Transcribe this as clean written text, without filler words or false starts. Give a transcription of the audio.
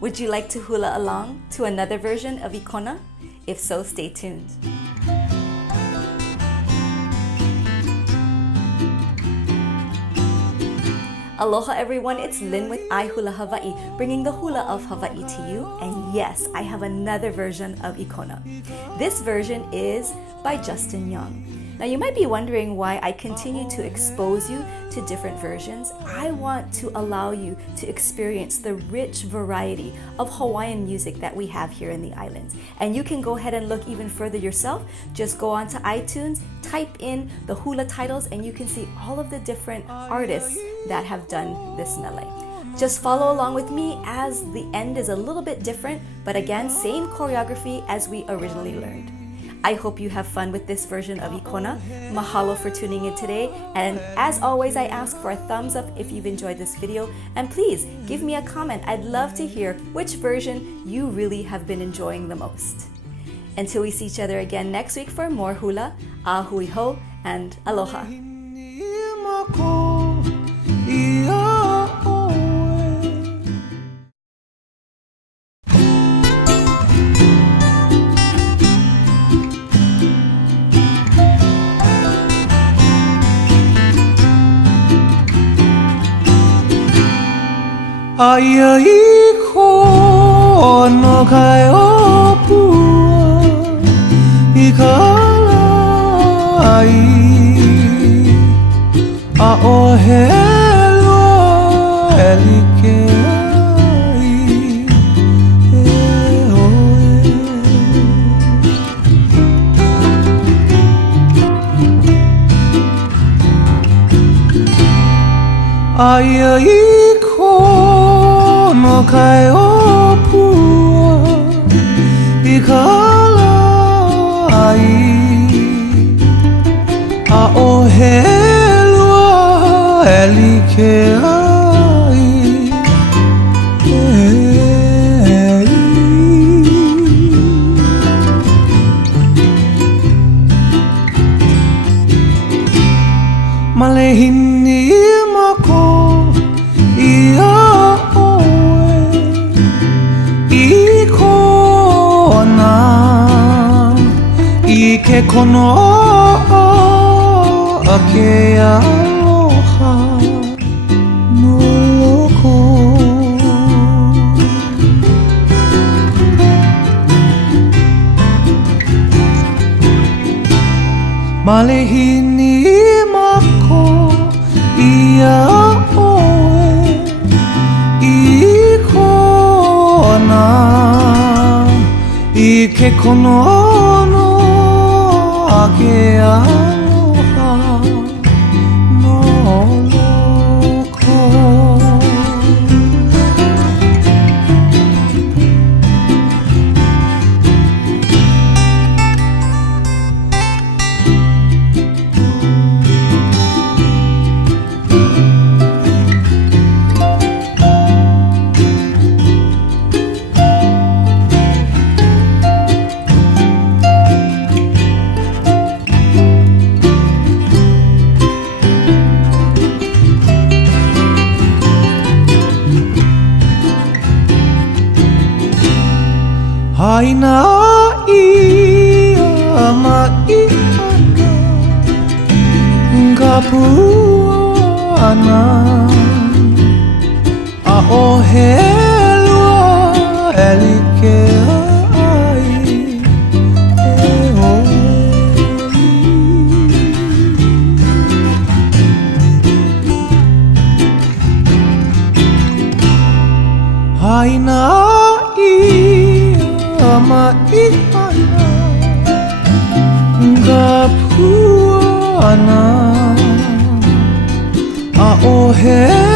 Would you like to hula along to another version of Ikona? If so, stay tuned. Aloha everyone, it's Lynn with iHula Hawaii, bringing the hula of Hawaii to you. And yes, I have another version of Ikona. This version is by Justin Young. Now you might be wondering why I continue to expose you to different versions. I want to allow you to experience the rich variety of Hawaiian music that we have here in the islands. And you can go ahead and look even further yourself. Just go onto iTunes, type in the hula titles, and you can see all of the different artists that have done this mele. Just follow along with me as the end is a little bit different, but again, same choreography as we originally learned. I hope you have fun with this version of Ikona. Mahalo for tuning in today. And as always, I ask for a thumbs up if you've enjoyed this video. And please give me a comment. I'd love to hear which version you really have been enjoying the most. Until we see each other again next week for more hula, OAHU and aloha. Ai Ikona kai o pua Ikala ai a OAHU elike ai ai Ikona kai o pua Ikala ai a OAHU elike ai Malehini mako ia Ikona Ike kono ake aloha no loko Malehini mako ia oe Ikona Ike kono no ake aloha no loko Haina ia maiana Ngapuana a OAHU elike ai Haina maiana Ngapuana a OAHU